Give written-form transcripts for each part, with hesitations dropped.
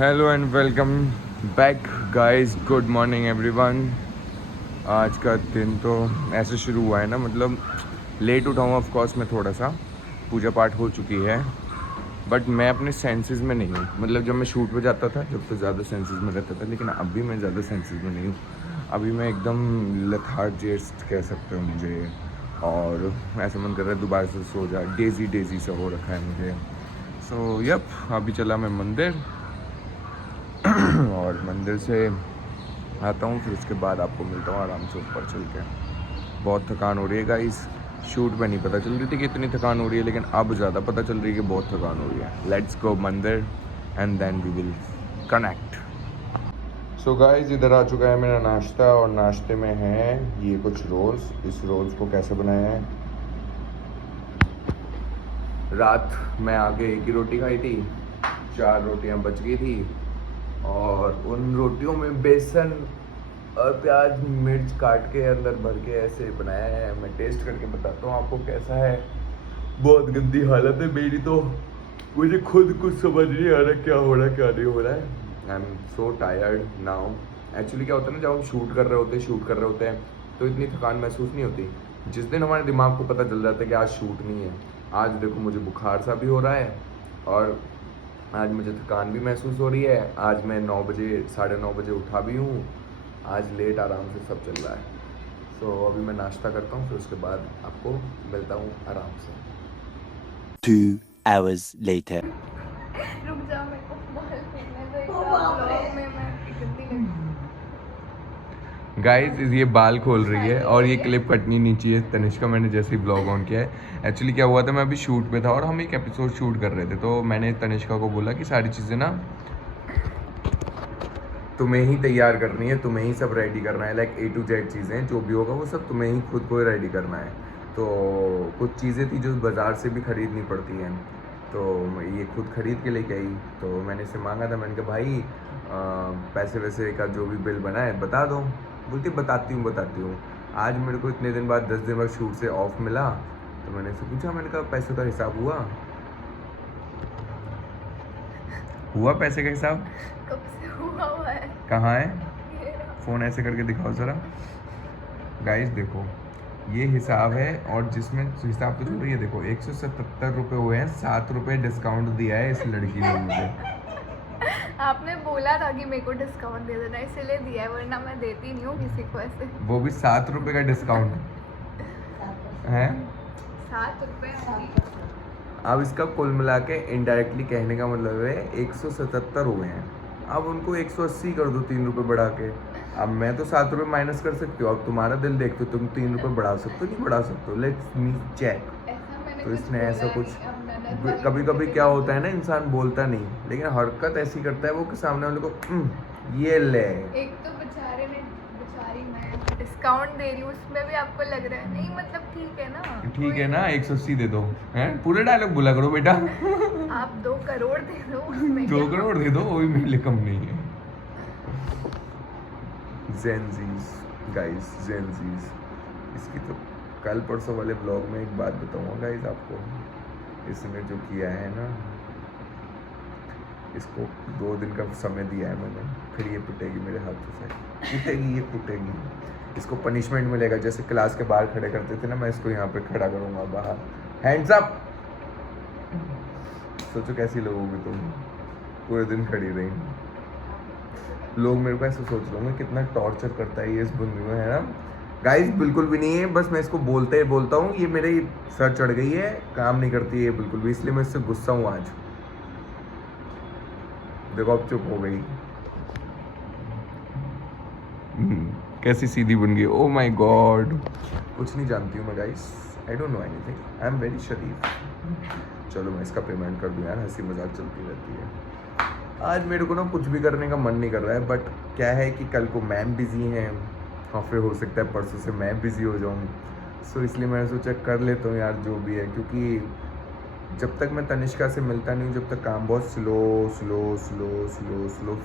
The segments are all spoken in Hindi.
Hello and welcome back guys, good morning everyone. आज का दिन तो ऐसे शुरू हुआ है ना, मतलब लेट उठा हूँ ऑफ कोर्स। मैं थोड़ा सा पूजा पाठ हो चुकी है, बट मैं अपने सेंसेस में नहीं हूँ। मतलब जब मैं शूट पे जाता था जब तो ज़्यादा सेंसेस में रहता था, लेकिन अभी मैं ज़्यादा सेंसेस में नहीं हूँ। अभी मैं एकदम लेथार्जिस्ट कह सकते हो मुझे, और ऐसा मन कर रहा है दोबारा से सो जा। डेजी डेजी सा हो रखा है मुझे। सो यप, अभी चला मैं मंदिर और मंदिर से आता हूँ, फिर उसके बाद आपको मिलता हूँ आराम से ऊपर चल के। बहुत थकान हो रही है गाइस। शूट में नहीं पता चल रही थी कि इतनी थकान हो रही है, लेकिन अब ज़्यादा पता चल रही है कि बहुत थकान हो रही है। Let's go mandir and then we will connect. So guys, इधर आ चुका है मेरा नाश्ता, और नाश्ते में है ये कुछ रोज़। इस रोज़ को कैसे बनाया है, रात में आके एक ही रोटी खाई थी, 4 रोटियां बच गई थी, और उन रोटियों में बेसन और प्याज मिर्च काट के अंदर भर के ऐसे बनाया है। मैं टेस्ट करके बताता हूँ आपको कैसा है। बहुत गंदी हालत है मेरी तो, मुझे खुद कुछ समझ नहीं आ रहा क्या हो रहा है क्या नहीं हो रहा है। I am so tired now. Actually क्या होता है ना, जब हम शूट कर रहे होते हैं तो इतनी थकान महसूस नहीं होती। जिस दिन हमारे दिमाग को पता चल जाता है कि आज शूट नहीं है, आज देखो मुझे बुखार सा भी हो रहा है, और आज मुझे थकान भी महसूस हो रही है। आज मैं 9 बजे 9:30 बजे उठा भी हूँ। आज लेट आराम से सब चल रहा है। सो अभी मैं नाश्ता करता हूँ, फिर उसके बाद आपको मिलता हूँ आराम से। 2 hours later. रुक जा, मेरे को बाल फेंकने दो। एक ब्लॉग में मैं गंदी लगी। गाइस, ये बाल खोल रही है और ये क्लिप कटनी नहीं चाहिए। तनिष्का मैंने जैसे ही ब्लॉग ऑन किया है, एक्चुअली क्या हुआ था, मैं अभी शूट पे था और हम एक एपिसोड शूट कर रहे थे, तो मैंने तनिष्का को बोला कि सारी चीज़ें ना तुम्हें ही तैयार करनी है, तुम्हें ही सब रेडी करना है। लाइक A to Z चीज़ें जो भी होगा वो सब तुम्हें ही खुद को रेडी करना है। तो कुछ चीज़ें थी जो बाज़ार से भी ख़रीदनी पड़ती हैं, तो ये खुद ख़रीद के लेके आई। तो मैंने इसे मांगा था, मैंने कहा भाई पैसे वैसे का जो भी बिल बना है बता दो। बोलती बताती हूँ। आज मेरे को इतने दिन बाद 10 दिन बाद शूट से ऑफ मिला, तो मैंने इसे पूछा, मैंने कहा पैसों का हिसाब हुआ पैसे का हिसाब कब से हुआ है? कहाँ है? ये रहा। फ़ोन ऐसे करके दिखाओ ज़रा। गाइस देखो, ये हिसाब है, और जिसमें हिसाब तो छोड़िए, देखो 177 रुपये हुए हैं। 7 रुपये डिस्काउंट दिया है इस लड़की ने मुझे। आपने बोला था कि मेरे को डिस्काउंट दे देना, इसलिए दिया है, वरना मैं देती नहीं हूँ किसी को ऐसे। वो भी 7 रुपये का डिस्काउंट है। 7 रुपये। अब इसका कुल मिला के इनडायरेक्टली कहने का मतलब है 177 हुए हैं। अब उनको 180 कर दो, 3 रुपये बढ़ा के। अब मैं तो 7 रुपये माइनस कर सकती हूँ, अब तुम्हारा दिल देखते हो, तुम 3 रुपये बढ़ा सकते हो नहीं बढ़ा सकते हो। Let's me check. ऐसा मैंने तो कुछ इसने बोला ऐसा कुछ नहीं, अब मैंने कभी कभी क्या होता है ना, इंसान बोलता नहीं लेकिन हरकत ऐसी करता है वो कि सामने वाले को ये ले। एक तो बेचारी मैं डिस्काउंट दे रही हूँ, उसमें भी आपको लग रहा है नहीं, मतलब ठीक है ना। ठीक है ना, 180 दे दो। हैं, पूरे डायलॉग बोला करो बेटा। आप 2 करोड़ दे दो उसमें 2 क्या? करोड़ दे दो, वो भी मेरे लिए कम नहीं है। Gen Zs guys, Gen Zs. इसकी तो कल परसों वाले ब्लॉग में एक बात बताऊंगा गाइस आपको। इसने जो किया है ना, इसको 2 दिन का समय दिया है मैंने, फिर ये पिटेगी मेरे हाथों से। ये कुटेगी। इसको पनिशमेंट मिलेगा, जैसे क्लास के बाहर खड़े करते थे ना, मैं इसको यहाँ पे खड़ा करूँगा बाहर, हैंड्स अप। सोचो कैसी लोगोगी तुम, पूरे दिन खड़ी रही। लोग मेरे को ऐसे सोच रहे होंगे कितना टॉर्चर करता है ये इस बंदी में, है ना। गाइस बिल्कुल भी नहीं है, बस मैं इसको बोलता हूँ, ये मेरे सर चढ़ गई है, काम नहीं करती है बिल्कुल भी, इसलिए मैं इससे गुस्सा हूँ आज। देखो अब चुप हो गई। कैसी सीधी बन गई, ओ माय गॉड। कुछ नहीं जानती हूँ मैं guys, I don't know anything, I am very शरीफ। चलो मैं इसका पेमेंट कर दूँ यार, हंसी मजाक चलती रहती है। आज मेरे को ना कुछ भी करने का मन नहीं कर रहा है, बट क्या है कि कल को मैम बिजी हैं, और फिर हो सकता है परसों से मैं बिजी हो जाऊँ। सो इसलिए मैंने सोचा कर लेता हूँ यार जो भी है, क्योंकि जब तक मैं तनिष्का से मिलता नहीं हूँ, जब तक काम बहुत स्लो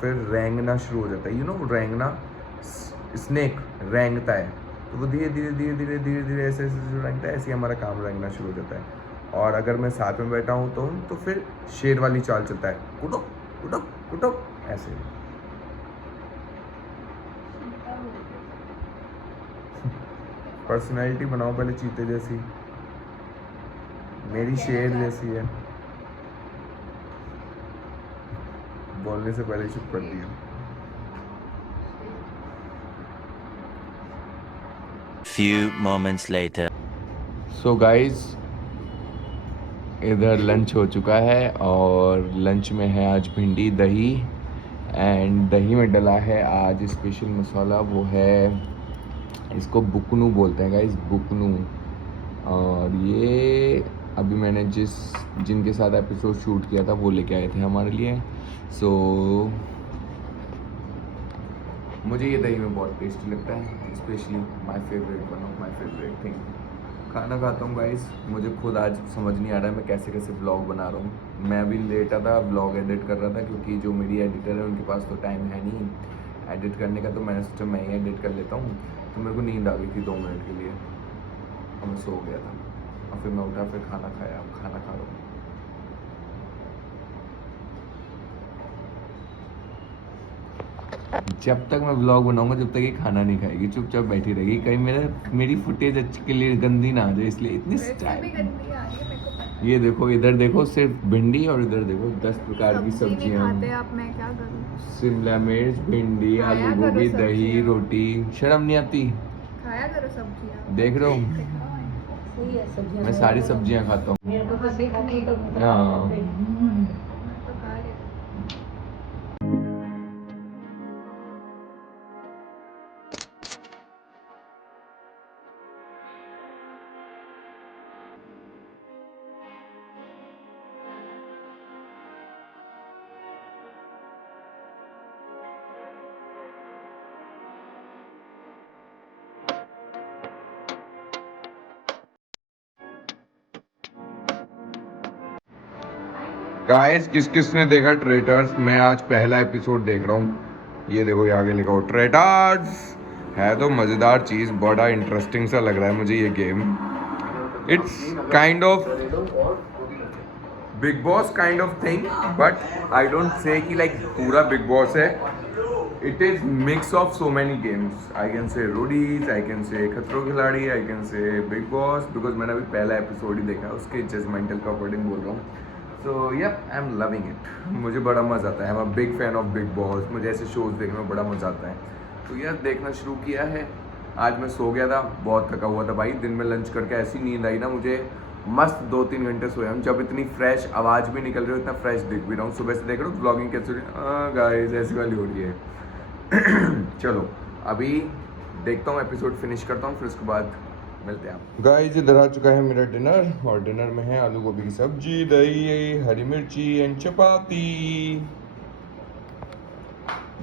फिर रेंगना शुरू हो जाता है। यू नो रेंगना, स्नेक रेंगता है, तो वो धीरे धीरे ऐसे जो रेंगता है, ऐसे ही हमारा काम रेंगना शुरू हो जाता है। और अगर मैं साथ में बैठा हूँ तो फिर शेर वाली चाल चलता है, कूदो कुटुक कुटुक ऐसे। पर्सनैलिटी बनाओ पहले चीते जैसी, मेरी शेर जैसी है। बोलने से पहले चुप कर दिया। Few moments later. सो गाइस, इधर लंच हो चुका है और लंच में है आज भिंडी दही, एंड दही में डला है आज स्पेशल मसाला, वो है, इसको बुकनू बोलते हैं गाइस, बुकनू। और ये अभी मैंने जिनके साथ एपिसोड शूट किया था वो लेके आए थे हमारे लिए। सो मुझे ये दही में बहुत टेस्टी लगता है, specially my favourite, one of my favourite thing. खाना खाता हूँ गाइस, मुझे खुद आज समझ नहीं आ रहा है मैं कैसे कैसे व्लॉग बना रहा हूँ। मैं अभी लेटा था, व्लॉग एडिट कर रहा था, क्योंकि जो मेरी एडिटर है उनके पास तो टाइम है नहीं एडिट करने का, तो मैंने सोचा मैं ही एडिट कर लेता हूँ। तो मेरे को नींद आ गई थी 2 मिनट के लिए और मैं सो गया था, और फिर मैं उठा, फिर खाना खाया, अब खाना खा रहा हूँ। जब तक मैं व्लॉग बनाऊंगा जब तक ये खाना नहीं खाएगी, चुपचाप बैठी रहेगी, कहीं मेरी फुटेज अच्छी के लिए गंदी ना आ जाए, इसलिए इतनी स्टाइल। ये देखो, इधर देखो, सिर्फ भिंडी, और इधर देखो 10 प्रकार की सब्जियां। आप, मैं क्या करूं? शिमला मिर्च, भिंडी, खाया आलू करो गोभी, सब्जियां। दही, रोटी। शर्म नहीं आती? खाया करो सब्जियां। देख रहे हो, सही है, सब्जियां मैं सारी सब्जियां खाता हूँ। मेरे को बस खाने का हाँ। तो खा लेते। गाइस, किसने देखा ट्रेटर्स? मैं आज पहला एपिसोड देख रहा हूँ। ये देखो, ये आगे लिखा हो ट्रेटर्स। है तो मज़ेदार चीज़, बड़ा इंटरेस्टिंग सा लग रहा है मुझे ये game. It's kind of Big boss kind of thing, but I don't say कि लाइक पूरा बिग बॉस है। It is mix of so many games. I can say Roadies, I can say खतरों के खिलाड़ी, I can say big boss, because मैंने अभी पहला एपिसोड ही देखा है, उसके जजमेंटल के अकॉर्डिंग बोल रहा हूँ। So yup, I am loving it. मुझे बड़ा मज़ा आता है, I am a big fan of Big Boss. मुझे ऐसे शोज़ देखने में बड़ा मज़ा आता है। तो यार, देखना शुरू किया है। आज मैं सो गया था, बहुत थका हुआ था भाई, दिन में लंच करके ऐसी नींद आई ना मुझे, मस्त 2-3 घंटे सोया हम। जब इतनी फ्रेश आवाज़ भी निकल रही हो, इतना फ्रेश दिख भी रहा हूँ। सुबह से देख रहा हूँ ब्लॉगिंग कैसे हो रही है, गाइस ऐसी वाली हो रही है। चलो अभी देखता हूँ, एपिसोड फिनिश करता हूँ, फिर उसके बाद मिलते हैं। गाइस, इधर आ चुका है मेरा डिनर, और डिनर में है आलू गोभी की सब्जी, दही, हरी मिर्ची एंड चपाती।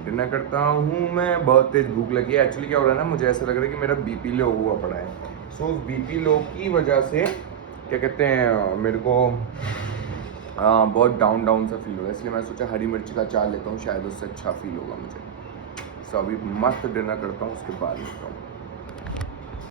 डिनर करता हूँ मैं, बहुत तेज भूख लगी है। एक्चुअली क्या हो रहा है ना, मुझे ऐसा लग रहा है कि मेरा बीपी लो हुआ पड़ा है। सो उस बीपी लो की वजह से क्या कहते हैं, मेरे को बहुत डाउन सा फील हो रहा है, इसलिए मैं सोचा हरी मिर्ची का अचार लेता हूँ, शायद उससे अच्छा फील होगा मुझे। सो अभी मस्त डिनर करता हूँ, उसके बाद मिलता हूँ।